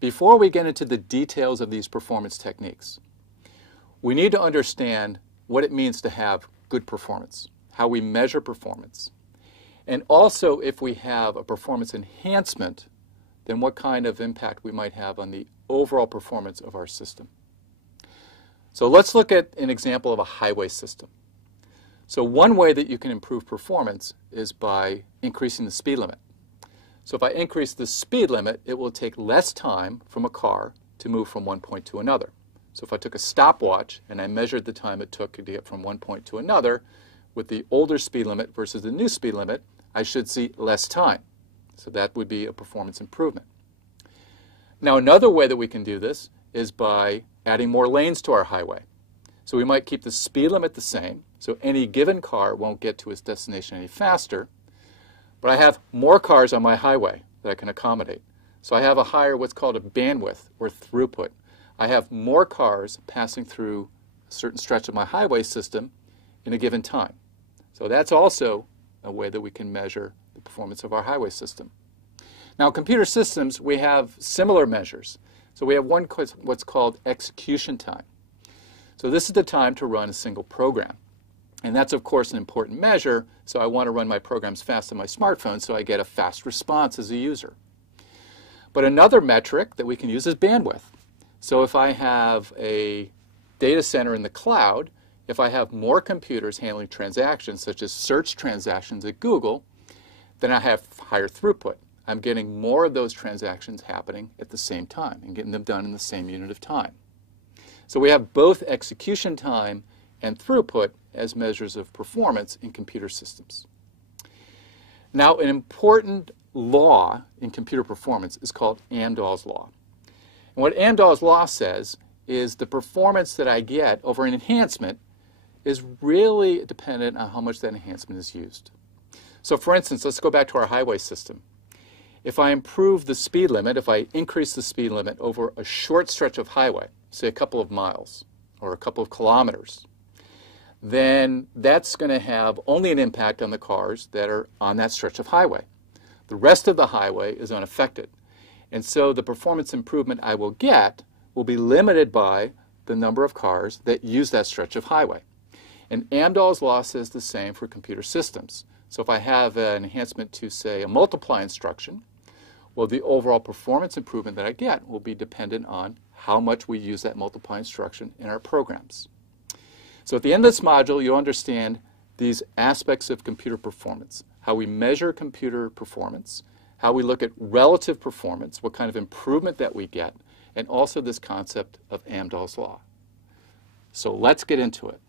before we get into the details of these performance techniques, we need to understand what it means to have good performance, how we measure performance, and also if we have a performance enhancement, then what kind of impact we might have on the overall performance of our system. So let's look at an example of a highway system. So one way that you can improve performance is by increasing the speed limit. So if I increase the speed limit, it will take less time from a car to move from one point to another. So if I took a stopwatch and I measured the time it took to get from one point to another, with the older speed limit versus the new speed limit, I should see less time. So that would be a performance improvement. Now another way that we can do this is by adding more lanes to our highway. So we might keep the speed limit the same, so any given car won't get to its destination any faster, but I have more cars on my highway that I can accommodate. So I have a higher what's called a bandwidth or throughput. I have more cars passing through a certain stretch of my highway system in a given time. So that's also a way that we can measure the performance of our highway system. Now, computer systems, we have similar measures. So we have one what's called execution time. So this is the time to run a single program. And that's, of course, an important measure. So I want to run my programs fast on my smartphone so I get a fast response as a user. But another metric that we can use is bandwidth. So if I have a data center in the cloud, if I have more computers handling transactions, such as search transactions at Google, then I have higher throughput. I'm getting more of those transactions happening at the same time and getting them done in the same unit of time. So we have both execution time and throughput as measures of performance in computer systems. Now, an important law in computer performance is called Dahl's law. And what Dahl's law says is the performance that I get over an enhancement is really dependent on how much that enhancement is used. So for instance, let's go back to our highway system. If I improve the speed limit, if I increase the speed limit over a short stretch of highway, say a couple of miles or a couple of kilometers, then that's going to have only an impact on the cars that are on that stretch of highway. The rest of the highway is unaffected. And so the performance improvement I will get will be limited by the number of cars that use that stretch of highway. And Dahl's law says the same for computer systems. So if I have an enhancement to, say, a multiply instruction, well, the overall performance improvement that I get will be dependent on how much we use that multiply instruction in our programs. So at the end of this module, you'll understand these aspects of computer performance, how we measure computer performance, how we look at relative performance, what kind of improvement that we get, and also this concept of Dahl's law. So let's get into it.